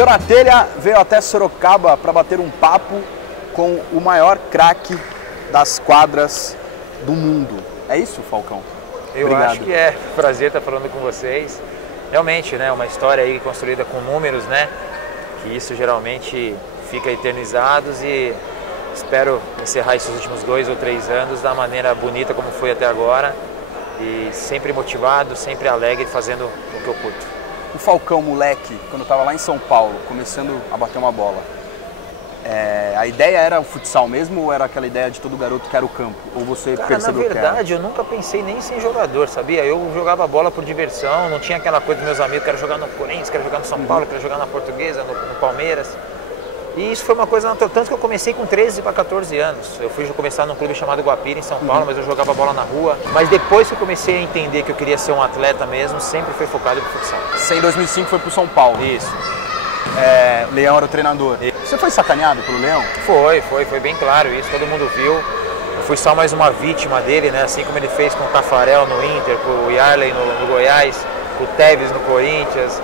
Deu na telha, veio até Sorocaba para bater um papo com o maior craque das quadras do mundo. É isso, Falcão? Eu Obrigado. acho que é. Prazer estar falando com vocês. Realmente, né, uma história aí construída com números, né? Que isso geralmente fica eternizados e espero encerrar esses últimos 2 ou 3 anos da maneira bonita como foi até agora e sempre motivado, sempre alegre, fazendo o que eu curto. O Falcão, moleque, quando estava lá em São Paulo, começando a bater uma bola, a ideia era o futsal mesmo ou era aquela ideia de todo garoto que era o campo? Ou você percebeu na verdade, eu nunca pensei nem em ser jogador, sabia? Eu jogava bola por diversão, não tinha aquela coisa dos meus amigos, quero jogar no Corinthians, quero jogar no São Paulo, quero jogar na Portuguesa, no Palmeiras. E isso foi uma coisa natural, tanto que eu comecei com 13 para 14 anos. Eu fui começar num clube chamado Guapira, em São Paulo, mas eu jogava bola na rua. Mas depois que eu comecei a entender que eu queria ser um atleta mesmo, sempre foi focado no futsal. Você em 2005 foi pro São Paulo. Isso. Leão era o treinador. Você foi sacaneado pelo Leão? Foi bem claro isso, todo mundo viu. Eu fui só mais uma vítima dele, né? Assim como ele fez com o Tafarel no Inter, com o Yarley no Goiás, com o Tevez no Corinthians.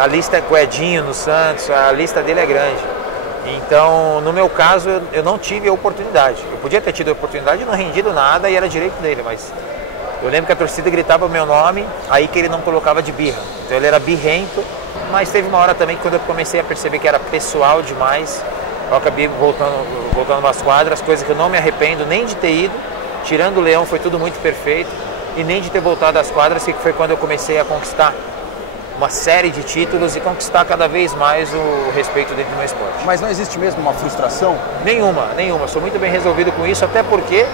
A lista é com o Edinho no Santos, a lista dele é grande. Então, no meu caso, eu não tive a oportunidade. Eu podia ter tido a oportunidade, não rendido nada e era direito dele, mas eu lembro que a torcida gritava o meu nome, aí que ele não colocava de birra. Então ele era birrento, mas teve uma hora também que quando eu comecei a perceber que era pessoal demais, eu acabei voltando às quadras, coisa que eu não me arrependo nem de ter ido. Tirando o Leão, foi tudo muito perfeito, e nem de ter voltado às quadras, que foi quando eu comecei a conquistar uma série de títulos e conquistar cada vez mais o respeito dentro do meu esporte. Mas não existe mesmo uma frustração? Nenhuma. Eu sou muito bem resolvido com isso, até porque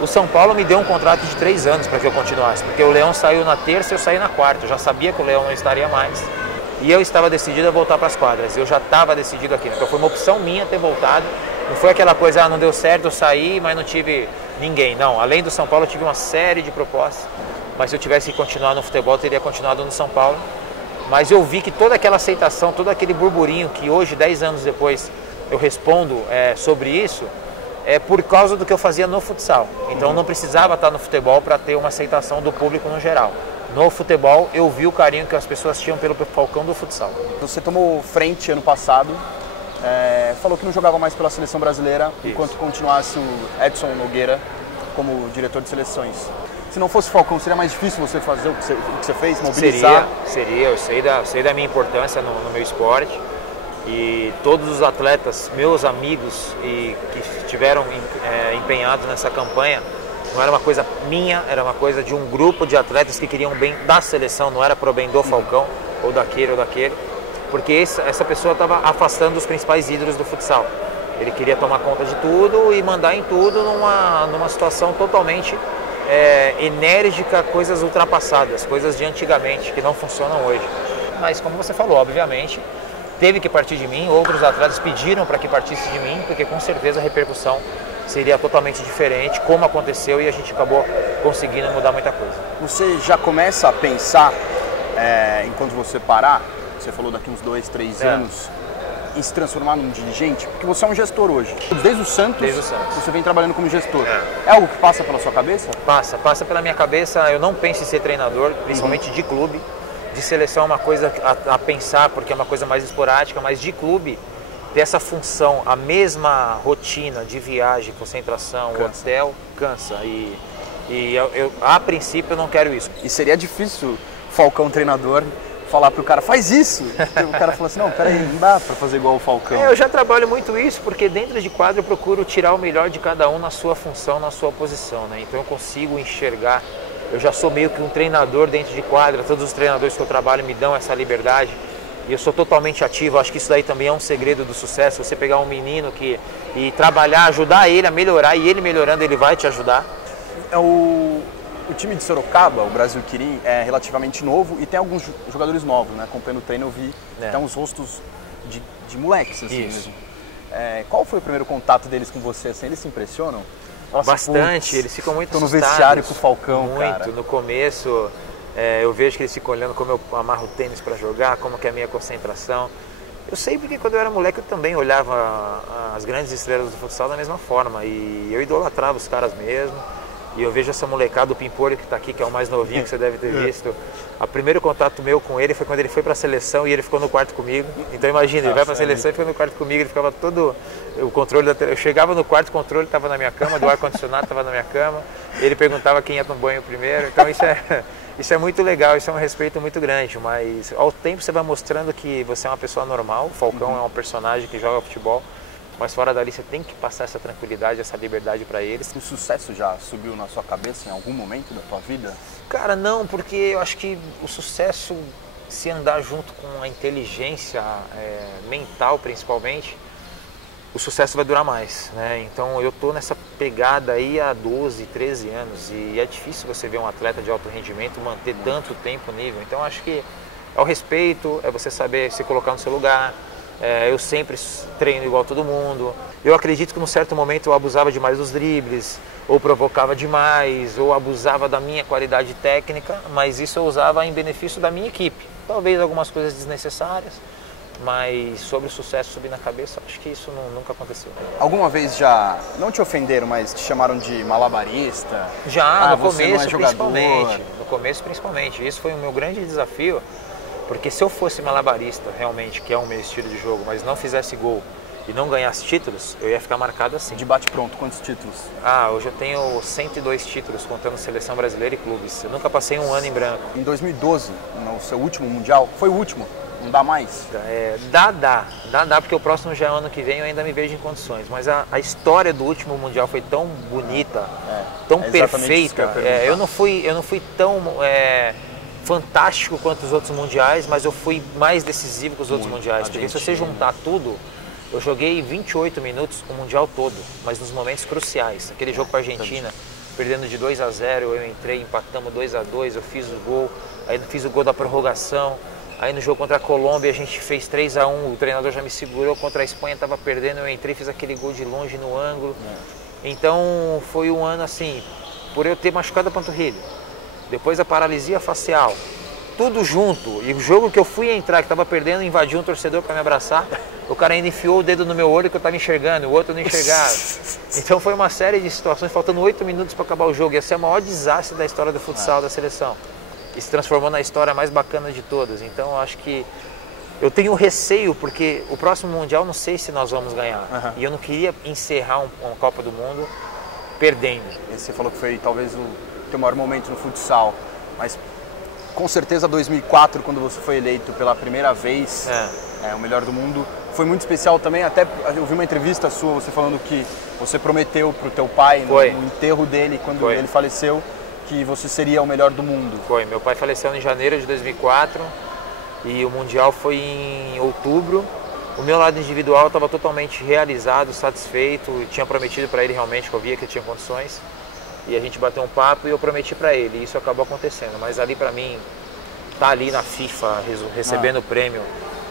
o São Paulo me deu um contrato de 3 anos para que eu continuasse, porque o Leão saiu na terça e eu saí na quarta. Eu já sabia que o Leão não estaria mais e eu estava decidido a voltar para as quadras. Eu já estava decidido aqui, então foi uma opção minha ter voltado. Não foi aquela coisa, não deu certo, eu saí, mas não tive ninguém. Não, além do São Paulo eu tive uma série de propostas, mas se eu tivesse que continuar no futebol, eu teria continuado no São Paulo. Mas eu vi que toda aquela aceitação, todo aquele burburinho que hoje, 10 anos depois, eu respondo sobre isso, é por causa do que eu fazia no futsal. Então não precisava estar no futebol para ter uma aceitação do público no geral. No futebol eu vi o carinho que as pessoas tinham pelo Falcão do futsal. Você tomou frente ano passado, falou que não jogava mais pela seleção brasileira, Isso. Enquanto continuasse o Edson Nogueira como diretor de seleções. Se não fosse o Falcão, seria mais difícil você fazer o que você fez, mobilizar? Seria. Eu sei da minha importância no meu esporte. E todos os atletas, meus amigos que estiveram empenhados nessa campanha, não era uma coisa minha, era uma coisa de um grupo de atletas que queriam bem da seleção, não era pro bem do Falcão, ou daquele, porque essa pessoa estava afastando os principais ídolos do futsal. Ele queria tomar conta de tudo e mandar em tudo numa situação totalmente enérgica, coisas ultrapassadas, coisas de antigamente, que não funcionam hoje. Mas como você falou, obviamente, teve que partir de mim, outros atletas pediram para que partisse de mim, porque com certeza a repercussão seria totalmente diferente, como aconteceu, e a gente acabou conseguindo mudar muita coisa. Você já começa a pensar, enquanto você parar, você falou daqui uns 2, 3 anos, em se transformar num dirigente? Porque você é um gestor hoje. Desde o Santos, você vem trabalhando como gestor. É algo que passa pela sua cabeça? Passa pela minha cabeça. Eu não penso em ser treinador, principalmente de clube. De seleção é uma coisa a pensar, porque é uma coisa mais esporádica, mas de clube, ter essa função, a mesma rotina de viagem, concentração, hotel, cansa. E a princípio eu não quero isso. E seria difícil, Falcão treinador, falar pro cara, faz isso. O cara fala assim, não, peraí, não dá pra fazer igual o Falcão. Eu já trabalho muito isso, porque dentro de quadro eu procuro tirar o melhor de cada um na sua função, na sua posição, né? Então eu consigo enxergar, eu já sou meio que um treinador dentro de quadra, todos os treinadores que eu trabalho me dão essa liberdade, e eu sou totalmente ativo. Acho que isso daí também é um segredo do sucesso, você pegar um menino e trabalhar, ajudar ele a melhorar, e ele melhorando, ele vai te ajudar. O time de Sorocaba, o Brasil Quirim, é relativamente novo e tem alguns jogadores novos, né? Acompanhando o treino eu vi até uns rostos de moleques, assim mesmo. Qual foi o primeiro contato deles com você? Assim, eles se impressionam? Nossa, bastante, eles ficam muito assustados. Tô no vestiário com o Falcão, muito, cara. No começo, eu vejo que eles ficam olhando como eu amarro o tênis para jogar, como que é a minha concentração. Eu sei porque quando eu era moleque eu também olhava as grandes estrelas do futsal da mesma forma e eu idolatrava os caras mesmo. E eu vejo essa molecada, o Pimpolho que está aqui, que é o mais novinho, que você deve ter visto. O primeiro contato meu com ele foi quando ele foi para a seleção e ele ficou no quarto comigo. Então imagina, ele vai para a seleção e fica no quarto comigo, ele ficava todo... O controle eu chegava no quarto, o controle estava na minha cama, do ar-condicionado estava na minha cama. Ele perguntava quem ia no banho primeiro. Então isso é muito legal, isso é um respeito muito grande. Mas ao tempo você vai mostrando que você é uma pessoa normal. O Falcão é um personagem que joga futebol. Mas fora dali você tem que passar essa tranquilidade, essa liberdade para eles. O sucesso já subiu na sua cabeça em algum momento da tua vida? Cara, não, porque eu acho que o sucesso, se andar junto com a inteligência mental principalmente, o sucesso vai durar mais, né? Então eu tô nessa pegada aí há 12, 13 anos e é difícil você ver um atleta de alto rendimento manter tanto tempo nível. Então acho que é o respeito, é você saber se colocar no seu lugar. Eu sempre treino igual todo mundo. Eu acredito que num certo momento eu abusava demais dos dribles, ou provocava demais, ou abusava da minha qualidade técnica, mas isso eu usava em benefício da minha equipe. Talvez algumas coisas desnecessárias, mas sobre o sucesso subir na cabeça, acho que isso nunca aconteceu. Alguma vez já, não te ofenderam, mas te chamaram de malabarista? Já, no você começo não é jogador. principalmente. No começo principalmente. Isso foi o meu grande desafio. Porque se eu fosse malabarista, realmente, que é o meu estilo de jogo, mas não fizesse gol e não ganhasse títulos, eu ia ficar marcado assim. De bate-pronto, quantos títulos? Hoje eu tenho 102 títulos, contando seleção brasileira e clubes. Eu nunca passei um ano em branco. Em 2012, no seu último Mundial, foi o último? Não dá mais? Dá, porque o próximo já é ano que vem, eu ainda me vejo em condições. Mas a história do último Mundial foi tão bonita, tão perfeita. Eu não fui tão... fantástico quanto os outros mundiais, mas eu fui mais decisivo que os outros mundiais, porque se você juntar tudo, eu joguei 28 minutos o mundial todo, mas nos momentos cruciais. Aquele jogo com a Argentina, perdendo de 2-0, eu entrei, empatamos 2-2, eu fiz o gol, aí fiz o gol da prorrogação, aí no jogo contra a Colômbia a gente fez 3-1, o treinador já me segurou, contra a Espanha estava perdendo, eu entrei, fiz aquele gol de longe no ângulo. Então foi um ano assim, por eu ter machucado a panturrilha, depois a paralisia facial, tudo junto. E o jogo que eu fui entrar, que estava perdendo, invadiu um torcedor para me abraçar. O cara ainda enfiou o dedo no meu olho que eu estava enxergando, o outro não enxergava. Então foi uma série de situações, faltando 8 minutos para acabar o jogo. Ia ser o maior desastre da história do futsal da seleção. E se transformou na história mais bacana de todas. Então eu acho que eu tenho receio, porque o próximo Mundial não sei se nós vamos ganhar. E eu não queria encerrar uma Copa do Mundo perdendo. Você falou que foi talvez o teu maior momento no futsal, mas com certeza 2004, quando você foi eleito pela primeira vez o melhor do mundo, foi muito especial também. Até eu vi uma entrevista sua, você falando que você prometeu pro teu pai no enterro dele, quando ele faleceu, que você seria o melhor do mundo. Foi, meu pai faleceu em janeiro de 2004 e o Mundial foi em outubro. O meu lado individual estava totalmente realizado, satisfeito, tinha prometido para ele realmente que eu via que tinha condições. E a gente bateu um papo e eu prometi para ele, e isso acabou acontecendo. Mas ali para mim, tá ali na FIFA, recebendo o prêmio,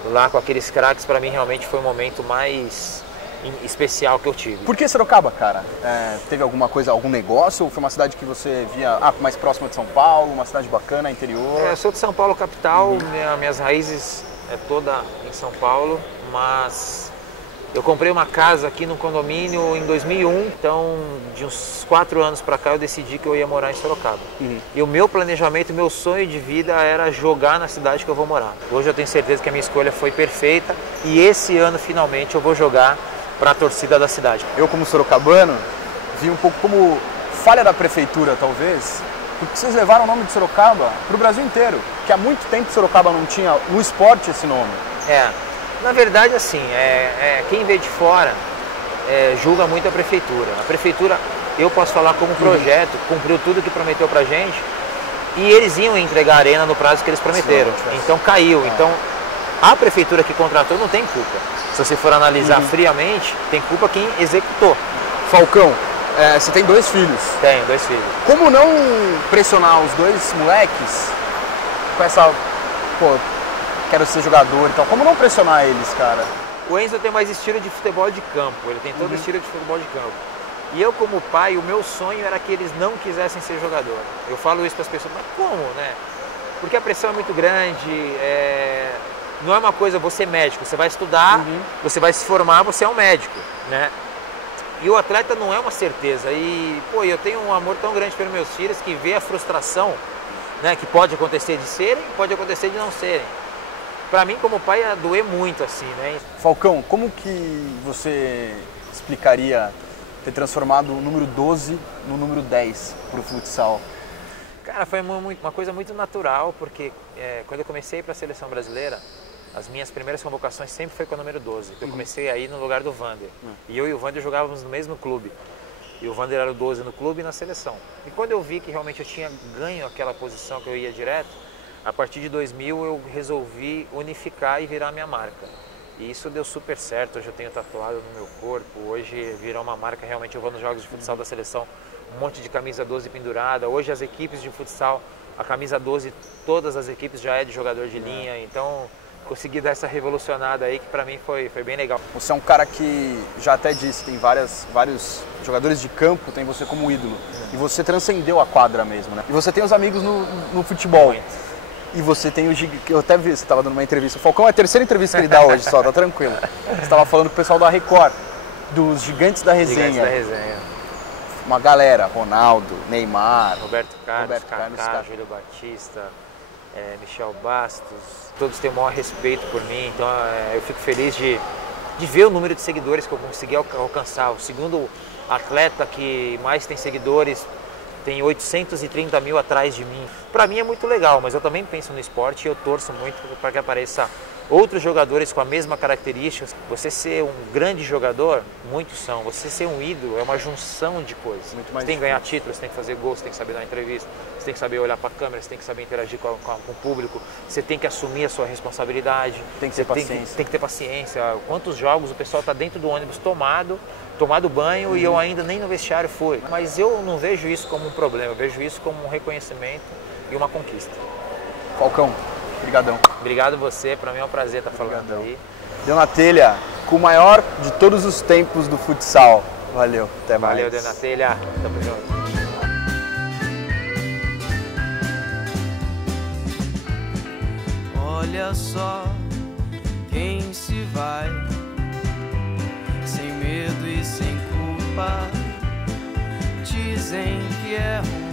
lá com aqueles craques, para mim realmente foi o momento mais especial que eu tive. Por que Sorocaba, cara? Teve alguma coisa, algum negócio, ou foi uma cidade que você via mais próxima de São Paulo, uma cidade bacana, interior? Eu sou de São Paulo, capital, minhas raízes é toda em São Paulo, mas... Eu comprei uma casa aqui no condomínio em 2001, então de uns 4 anos para cá eu decidi que eu ia morar em Sorocaba. E o meu planejamento, meu sonho de vida era jogar na cidade que eu vou morar. Hoje eu tenho certeza que a minha escolha foi perfeita e esse ano finalmente eu vou jogar para a torcida da cidade. Eu como sorocabano vi um pouco como falha da prefeitura talvez, porque vocês levaram o nome de Sorocaba para o Brasil inteiro, que há muito tempo Sorocaba não tinha no esporte esse nome. Na verdade, assim, quem vê de fora julga muito a prefeitura. A prefeitura, eu posso falar como projeto, cumpriu tudo que prometeu pra gente e eles iam entregar a arena no prazo que eles prometeram. Então caiu. Então a prefeitura que contratou não tem culpa. Se você for analisar friamente, tem culpa quem executou. Falcão, você tem 2 filhos. Tenho 2 filhos. Como não pressionar os 2 moleques com essa... quero ser jogador e tal. Como não pressionar eles, cara? O Enzo tem mais estilo de futebol de campo, ele tem todo estilo de futebol de campo. E eu, como pai, o meu sonho era que eles não quisessem ser jogador. Eu falo isso para as pessoas, mas como, né? Porque a pressão é muito grande, não é uma coisa, você é médico, você vai estudar, você vai se formar, você é um médico, né? E o atleta não é uma certeza. E, pô, eu tenho um amor tão grande pelos meus filhos que vê a frustração, né, que pode acontecer de serem, pode acontecer de não serem. Para mim, como pai, ia doer muito, assim, né? Falcão, como que você explicaria ter transformado o número 12 no número 10 para o futsal? Cara, foi uma coisa muito natural, porque quando eu comecei para a seleção brasileira, as minhas primeiras convocações sempre foi com o número 12. Eu comecei aí no lugar do Vander. E eu e o Vander jogávamos no mesmo clube. E o Vander era o 12 no clube e na seleção. E quando eu vi que realmente eu tinha ganho aquela posição, que eu ia direto, a partir de 2000 eu resolvi unificar e virar minha marca. E isso deu super certo. Hoje eu tenho tatuado no meu corpo. Hoje virou uma marca, realmente eu vou nos jogos de futsal da seleção, um monte de camisa 12 pendurada. Hoje as equipes de futsal, a camisa 12, todas as equipes já é de jogador de linha. Então consegui dar essa revolucionada aí, que pra mim foi bem legal. Você é um cara que, já até disse, tem vários jogadores de campo, tem você como ídolo. E você transcendeu a quadra mesmo, né? E você tem os amigos no futebol. Muito. E você tem o gigante, eu até vi, você estava dando uma entrevista, o Falcão é a terceira entrevista que ele dá hoje só, tá tranquilo. Você estava falando com o pessoal da Record, dos gigantes da resenha. Gigantes da resenha. Uma galera, Ronaldo, Neymar, Roberto Carlos, Kaká, Júlio Batista, Michel Bastos, todos têm o maior respeito por mim, então eu fico feliz de ver o número de seguidores que eu consegui alcançar. O segundo atleta que mais tem seguidores, tem 830 mil atrás de mim. Para mim é muito legal, mas eu também penso no esporte e eu torço muito para que apareça outros jogadores com a mesma característica. Você ser um grande jogador, muitos são. Você ser um ídolo é uma junção de coisas. Você tem que ganhar títulos, você tem que fazer gols, você tem que saber dar entrevista, você tem que saber olhar para a câmera, você tem que saber interagir com o público, você tem que assumir a sua responsabilidade. Tem que ter paciência. Tem que ter paciência. Quantos jogos o pessoal está dentro do ônibus tomado banho e eu ainda nem no vestiário fui. Mas eu não vejo isso como um problema, eu vejo isso como um reconhecimento e uma conquista. Falcão, brigadão. Obrigado você, para mim é um prazer estar falando Brigadão. aí. Deu na telha com o maior de todos os tempos do futsal. Valeu, até mais. Valeu, Deu na telha. Tamo junto. Olha só quem se vai, sem medo e sem culpa. Dizem que é ruim